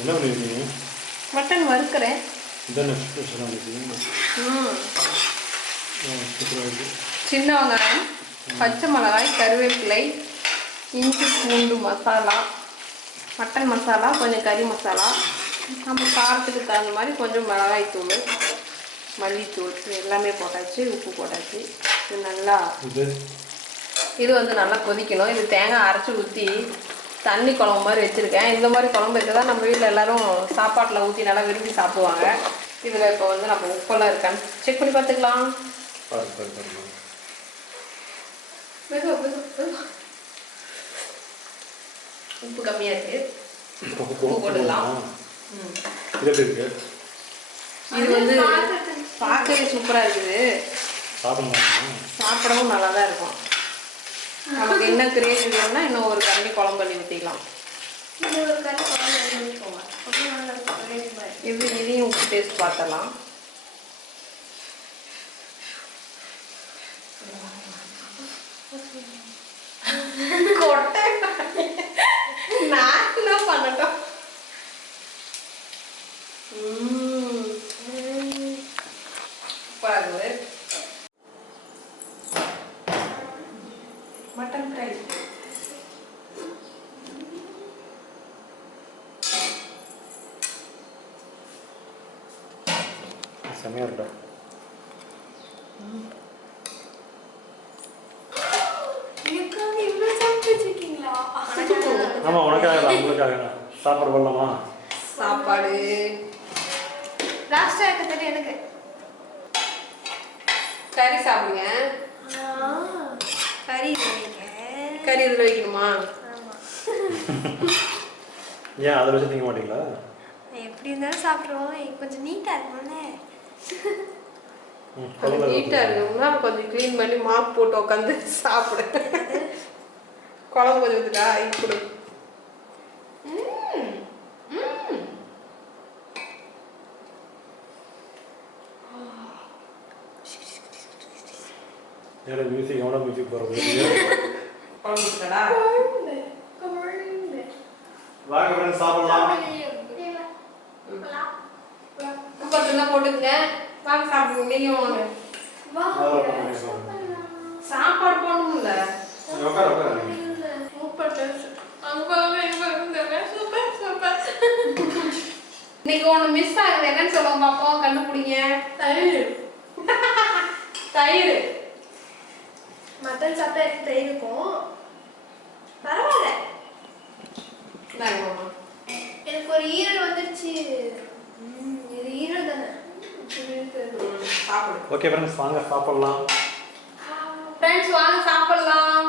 என்ன பண்ணிருக்கீங்க? மட்டன் வறுக்கிறேன். இதான் ஸ்பெஷலாக இருக்குது. சின்ன வெங்காயம், பச்சை மிளகாய், கருவேப்பிலை, இஞ்சி பூண்டு மசாலா, மட்டன் மசாலா, கொஞ்சம் கறி மசாலா, நம்ம காரத்துக்கு தகுந்த மாதிரி கொஞ்சம் மிளகாய் தூள், மல்லித்தூள் எல்லாமே போட்டாச்சு, உப்பு போட்டாச்சு. இது நல்லா இது வந்து நல்லா கொதிக்கணும். இது தேங்காய் அரைச்சி ஊற்றி தண்ணி குழம்பு மாதிரி வச்சுருக்கேன். இந்த மாதிரி குழம்பு வைக்க தான் நம்ம வீட்டில் எல்லோரும் சாப்பாட்டில் ஊற்றி நல்லா விரும்பி சாப்பிடுவாங்க. இதில் இப்போ வந்து நம்ம உப்பெல்லாம் இருக்கான்னு செக் பண்ணி பார்த்துக்கலாம். உப்பு கம்மியாக இருக்குது, உப்பு போட்டுக்கலாம். இது வந்து பார்க்கவே சூப்பராக இருக்குது, சாப்பிடவும் நல்லா தான் இருக்கும். நமக்கு என்ன கிரேவி வேணும்னா இன்னும் ஒரு கரண்டி குழம்பு பண்ணி ஊற்றிக்கலாம். இதையும் உப்பு டேஸ்ட் பார்த்தலாம். நான் என்ன பண்ணட்டும்? பாருங்க மட்டன் ஃப்ரை. செமையாக இருக்கா? ஆமாம், உனக்காக தான், உங்களுக்காக தான். சாப்பாடு பண்ணலாமா? சாப்பாடு லாஸ்ட்டாக இருக்க தெரியும் எனக்கு. கறி சாப்பிடுங்க. கறி கறி இதில் வைக்கணுமா? ஏன் அதை வச்சு திங்க மாட்டீங்களா? எப்படி இருந்தாலும் சாப்பிட்ருவோம். கொஞ்சம் நீட்டாக இருக்கணும்ல. நீட்டாக இருக்கணும்னா கொஞ்சம் க்ளீன் பண்ணி மாப் போட்டு உட்காந்து சாப்பிடு. குழம்பு கொஞ்சம் இருக்குதா இப்படி ஏன்னா மியூசிக் எவ்வளோ மியூசிக் போகிறது. குழம்பு இருக்குடா. வாங்க ஃப்ரெண்ட்ஸ், சாப்பிடலாம். உப்பெல்லாம் போட்டுங்க, வாங்க சாப்பிடுங்க. நீயும் வாங்க. சாப்பாடு போடணும்ல. Super taste. இன்னைக்கு ஒன்று மிஸ் ஆகுது, என்னன்னு சொல்லுவோம் பார்ப்போம், கண்டுபிடிங்க. தயிர். தயிர். மட்டன் சாப்பிட்டா எனக்கு தயிர் இருக்கும். பரவாயில்ல, எனக்கு ஒரு ஈரல் வந்துருச்சு. இது ஈரல் தானே. ஓகே ஃப்ரெண்ட்ஸ், வாங்க சாப்பிடலாம். ஃப்ரெண்ட்ஸ் வாங்க சாப்பிடலாம்.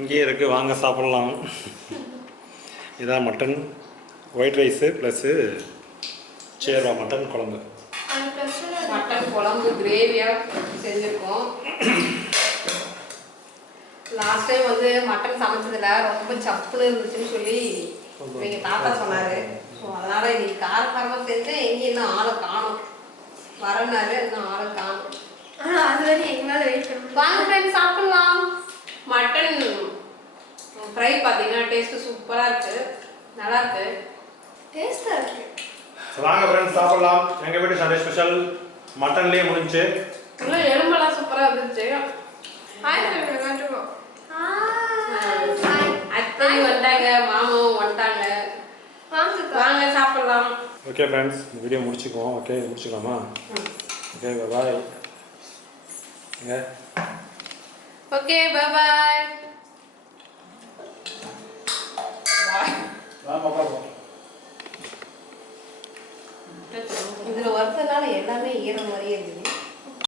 இங்கே இருக்குது, வாங்க சாப்பிடலாம். இதான் மட்டன் ஒயிட் ரைஸு ப்ளஸ்ஸு சேர்வா மட்டன் குழம்பு. மட்டன் குழம்பு கிரேவியாக செஞ்சுருக்கோம். லாஸ்ட் டைம் வந்து மட்டன் சமைச்சதில் ரொம்ப சப்புன்னு இருந்துச்சுன்னு சொல்லி எங்கள் தாத்தா சொன்னார். ஸோ அதனால் இன்னைக்கு காரக்காரமாக செஞ்சேன். எங்கேயும் இன்னும் ஆளை காணும், வரனாரு, இன்னும் ஆளை காணும். அது வரைக்கும் எங்களால் வெயிட் பண்ண. வாங்க ஃப்ரெண்ட்ஸ் சாப்பிடலாம். மட்டன் ஃப்ரை பார்த்தீங்கன்னா டேஸ்ட்டு சூப்பராக இருக்குது, நல்லா இருக்குது, டேஸ்ட்டாக இருக்குது. வாங்க ஃப்ரெண்ட்ஸ் சாப்பிடலாம். எங்கள் வீட்டு சண்டே ஸ்பெஷல் மட்டன்லேயே முடிஞ்சு. இன்னும் எலும்பெல்லாம் சூப்பராக இருந்துச்சு. அத்தையும் வந்துட்டாங்க, மாமாவும் வந்துட்டாங்க. வாங்க சாப்பிடலாம். ஓகே ஃப்ரெண்ட்ஸ், இந்த வீடியோ முடிச்சுக்குவோம். ஓகே, முடிச்சுக்கலாமா? ஓகே, பாய். ஓகே, பாய். இதில் வறுத்ததுனால எல்லாமே ஈரம் மாதிரியே இருக்குது.